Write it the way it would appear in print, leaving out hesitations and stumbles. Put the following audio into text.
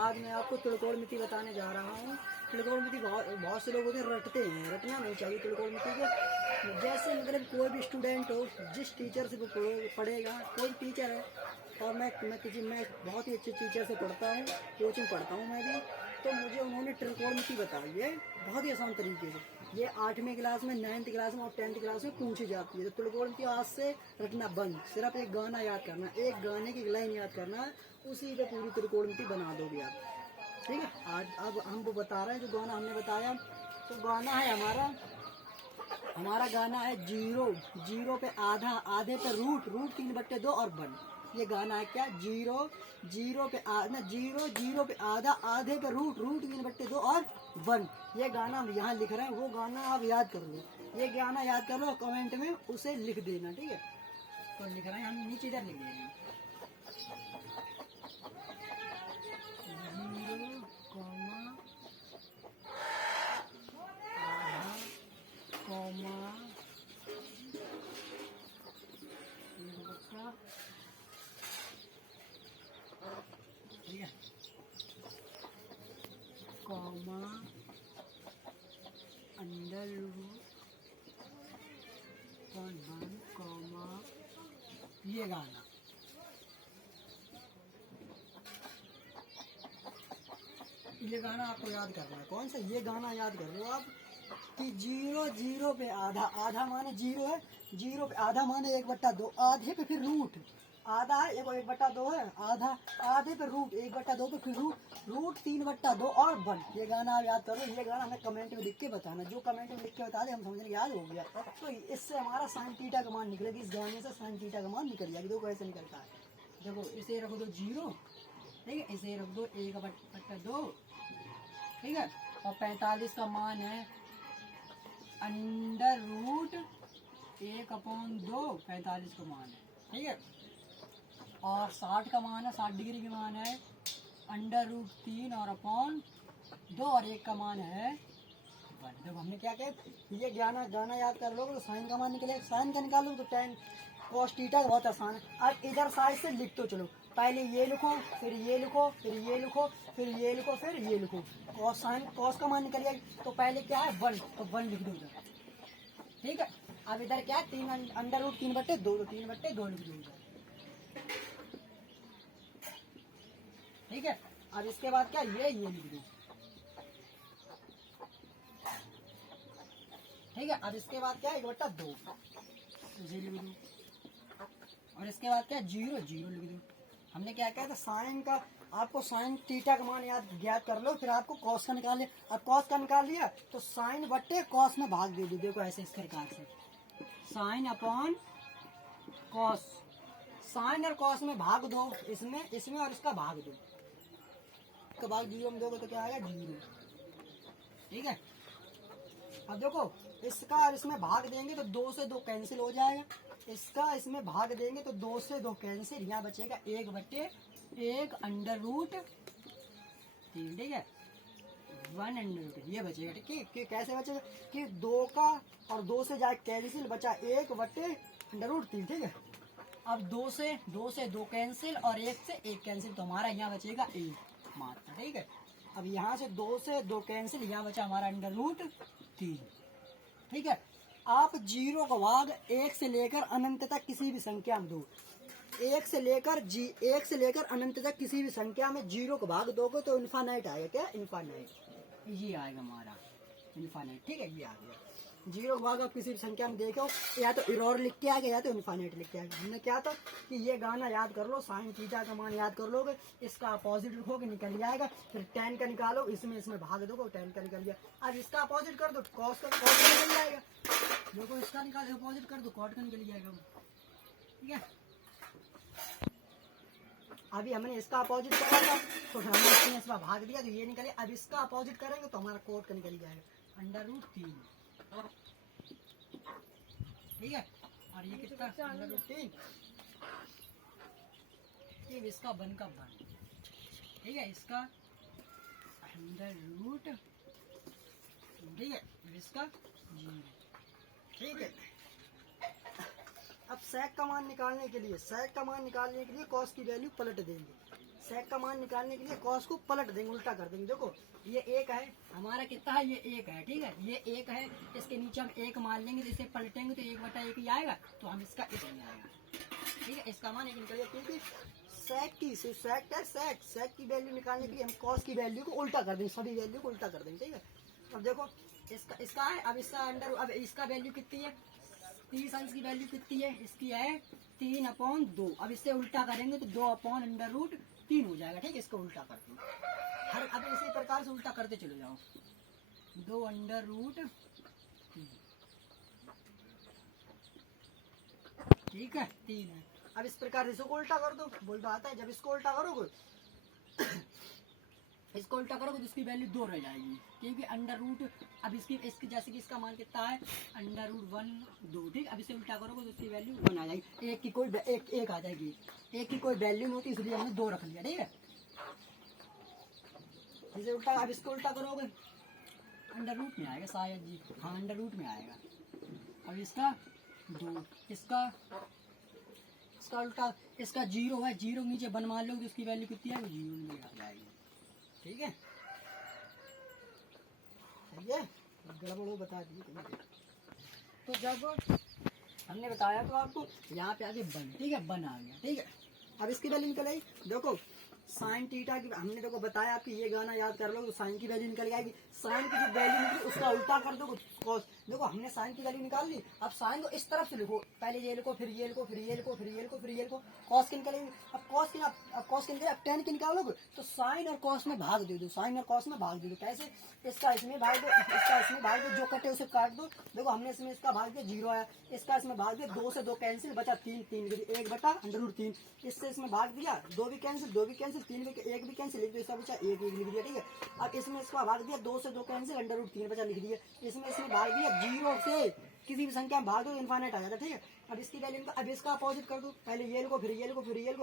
आज मैं आपको त्रिकोणमिति बताने जा रहा हूँ। त्रिकोणमिति बहुत से लोग होते हैं रटते हैं, रटना नहीं चाहिए त्रिकोणमिति के। जैसे मतलब कोई भी स्टूडेंट हो, जिस टीचर से वो पढ़ेगा, कोई टीचर है और मैं बहुत ही अच्छे टीचर से पढ़ता हूँ, कोचिंग पढ़ता हूँ मैं भी, तो मुझे उन्होंने त्रिकोणमिति बताई है बहुत ही आसान तरीके से। ये 8वीं क्लास में, 9th क्लास में और 10th क्लास में पूछी जाती है। तो त्रिकोणमिति आज से रटना बंद, सिर्फ एक गाना याद करना, एक गाने की लाइन याद करना, उसी पे पूरी त्रिकोणमिति बना दोगे आप। ठीक है, आज अब हम वो बता रहे हैं जो गाना हमने बताया। तो गाना है हमारा गाना है जीरो, जीरो पे आधा, आधे पे रूट, रूट 3/2 और 1। ये गाना है क्या? जीरो, जीरो पे आधा, जीरो, जीरो पे आधा, आधे पे रूट, रूट 3/2 और 1। ये गाना हम यहाँ लिख रहे हैं, वो गाना आप याद कर लो। ये गाना याद कर लो, कमेंट में उसे लिख देना। ठीक है, तो लिख रहे हैं हम, नीचे इधर लिख देंगे जीरो कॉमा आधा कॉमा ठीक है, कॉमा अंडर रूट 1 कॉमा ये गाना। ये गाना आपको याद करना है। कौन सा? ये गाना याद कर लो आप कि जीरो, जीरो पे आधा, आधा माने जीरो है, जीरो पे आधा माने 1/2, आधे पे फिर रूट, आधा है 1/2 है, आधा, आधे पे रूट 1/2 पे फिर रूट, रूट 3/2 और 1। ये गाना आप याद करो। ये गाना हमें कमेंट में लिख के बताना, जो कमेंट में लिख के बता दे हम समझने याद हो गया। तो इससे हमारा साइन थीटा का मान निकलेगी, इस गाने से साइन थीटा का मान निकल जाएगी। देखो कैसे निकलता है, देखो इसे रख दो जीरो, ठीक है, इसे रख दो 1/2, ठीक है, और 45 का मान है अंडर रूट 1/2, 45 का मान है, ठीक है, और 60 का मान है, 60 डिग्री का मान है अंडर रूट 3 और अपॉन 2, और 1 का मान है 1। जब हमने क्या किया, ये गाना याद कर लोगे तो साइन का मान निकलेगा। साइन का निकालो तो tan cos थीटा बहुत आसान है। अब इधर साइड से लिख तो चलो, पहले ये लिखो, फिर ये लिखो, फिर ये लिखो, फिर ये लिखो, फिर ये लिखो। कॉस, साइन कॉस का मान निकल जाएगा। तो पहले क्या है 1, तो 1 लिख दो इधर, ठीक है। अब इधर क्या है 3 अंडर रूट 3/2, तो 3/2 लिख दो इधर, ठीक है। अब इसके बाद क्या, ये लिख दो, ठीक है। अब इसके बाद क्या है 1/2, ये लिख दो, और इसके बाद क्या जीरो, जीरो लिख दो। हमने क्या किया था, साइन का, आपको साइन थीटा का मान याद कर लो, फिर आपको कॉस का निकाल लिया। अब कॉस का निकाल लिया तो साइन बट्टे कॉस में भाग दे दो। देखो ऐसे इस प्रकार से, साइन अपॉन कॉस, साइन और कॉस में भाग दो, इसमें और इसका भाग दो, इसका भाग जीरो में दोगे तो क्या आएगा जीरो, ठीक है। अब देखो इसका और इसमें भाग देंगे तो 2 से 2 कैंसिल हो जाएगा, इसका इसमें भाग देंगे तो 2 से 2 कैंसिल, यहाँ बचेगा 1/1 अंडर रूट 3, ठीक है, 1 अंडर रूट ये बचेगा, ठीक है। कैसे बचेगा कि 2 का और 2 से जाए कैंसिल, बचा 1/अंडर रूट 3, ठीक है। अब 2 से 2 कैंसिल और 1 से 1 कैंसिल, तो हमारा यहाँ बचेगा 1 मात्र, ठीक है। अब यहाँ से 2 से 2 कैंसिल, यहाँ बचा हमारा अंडर रूट 3, ठीक है। आप जीरो का भाग 1 से लेकर अनंत तक किसी भी संख्या में दो, 1 से लेकर अनंत तक किसी भी संख्या में जीरो का भाग दोगे तो इन्फानाइट आएगा। क्या? इन्फानाइट, ये आएगा हमारा इन्फानाइट, ठीक है। ये आ गया जीरो का भाग। आप किसी भी संख्या में देखो, या तो इरर लिख के आएगा या तो इन्फानाइट लिख के आएगा। हमने क्या था कि ये गाना याद कर लो, साइन थीटा का मान याद कर लोगे, इसका अपोजिट लिखोगे निकल जाएगा, फिर tan का निकालो, इसमें भाग दोगे, tan का निकल गया। अब इसका अपोजिट कर दो, cos का निकल जाएगा। देखो इसका निकाल अपोजिट कर दो, cot का निकल जाएगा, ठीक है। अभी हमने इसका अपोजिट करा था तो हमने इसका भाग दिया तो ये निकले। अब इसका अपोजिट करेंगे तो हमारा कोट का निकल जाएगा, अंडर रूट 3, ठीक है। और ये कितना अंडर रूट 3, इसका 1 का 1, ठीक है, इसका अंडर रूट, ठीक है, इसका 0, ठीक है। अब sec का मान निकालने के लिए cos की वैल्यू पलट देंगे। सेक का मान निकालने के लिए कॉस को पलट देंगे, उल्टा कर देंगे। देखो ये एक है हमारा, कितना है, ये एक है, ठीक है, ये एक है, इसके नीचे हम एक मान लेंगे, तो इसे पलटेंगे तो 1/1 ही आएगा, तो हम इसका एक नहीं आएगा, ठीक है, इसका मान एक निकलेगा। क्योंकि सेक की सेक की वैल्यू निकालने के लिए हम कॉस की वैल्यू को उल्टा कर देंगे, सभी वैल्यू को उल्टा कर देंगे, ठीक है। अब देखो इसका है, अब इसका अंडर, अब इसका वैल्यू कितनी है, 30 अंश की वैल्यू कितनी है, इसकी है 3/2। अब इससे उल्टा करेंगे तो 2/√3 हो जाएगा, ठीक है, इसको उल्टा करते हैं हर, अब इसी प्रकार से उल्टा करते चले जाओ, 2/√3, ठीक है, 3 है। अब इस प्रकार से इसको उल्टा कर दो, बोल तो आता है, जब इसको उल्टा करोगे इसको उल्टा करोगे तो इसकी वैल्यू 2 रह जाएगी, क्योंकि अंडर रूट, अब इसकी जैसे कि इसका मान कितना है, √1 2, ठीक। अब इसे उल्टा करोगे तो इसकी वैल्यू 1 आ जाएगी, एक की कोई एक आ जाएगी, एक की कोई वैल्यू नहीं होती, इसलिए हमने 2 रख लिया, ठीक है। इसे उल्टा, अब इसको उल्टा करोगे अंडर रूट में आएगा शायद जी, हाँ अंडर रूट में आएगा। अब इसका 2, इसका उल्टा, इसका 0 है, 0 नीचे 1 मान लो तो इसकी वैल्यू कितनी है, 0 में आ जाएगी, ठीक है, सही है, गड़बड़ हो बता दीजिए। तो जब हमने बताया तो आपको यहाँ पे आगे 1, ठीक है, 1 आ गया, ठीक है। अब इसकी वैल्यू निकल आई, देखो साइन थीटा की, हमने देखो बताया आपकी, ये गाना याद कर लो तो साइन की वैल्यू निकल आएगी, साइन की जो वैल्यू निकली उसका उल्टा कर दो कॉस। देखो हमने साइन की वैल्यू निकाल ली, अब साइन को इस तरफ से लिखो, पहले ये लिखो, फिर ये लिखो, फिर ये लिखो, फिर ये लिखो, फिर ये लिखो, कॉस की निकलेगी। अब कॉस की निकले, अब टेन की निकालोगे तो साइन और कॉस में भाग दे दो, साइन और कॉस में भाग दे दो, कैसे, इसका इसमें भाग दो, इसका इसमें भाग दो, जो कटे उसे काट दो। देखो हमने इसमें इसका भाग दिया 0 आया, इसका इसमें भाग दिया, 2 से 2 कैंसिल, बचा 3, 1/√3, इससे इसमें भाग दिया, 2 भी कैंसिल, 2 भी कैंसिल, 3 भी, 1 भी कैंसिल, तो इसका बचा 1 लिख दिया, ठीक है। अब इसमें इसका भाग दिया, 2 से 2 कैंसिल, √3 बचा, लिख दिया। इसमें भाग दिया 0 से किसी भी संख्या में भाग दो, इनफाइनाइट आ जाता है, ठीक है। अब इसकी वैल्यू, अब इसका अपोजिट कर दो, पहले ये लिखो, फिर ये लिखो, फिर ये लिखो,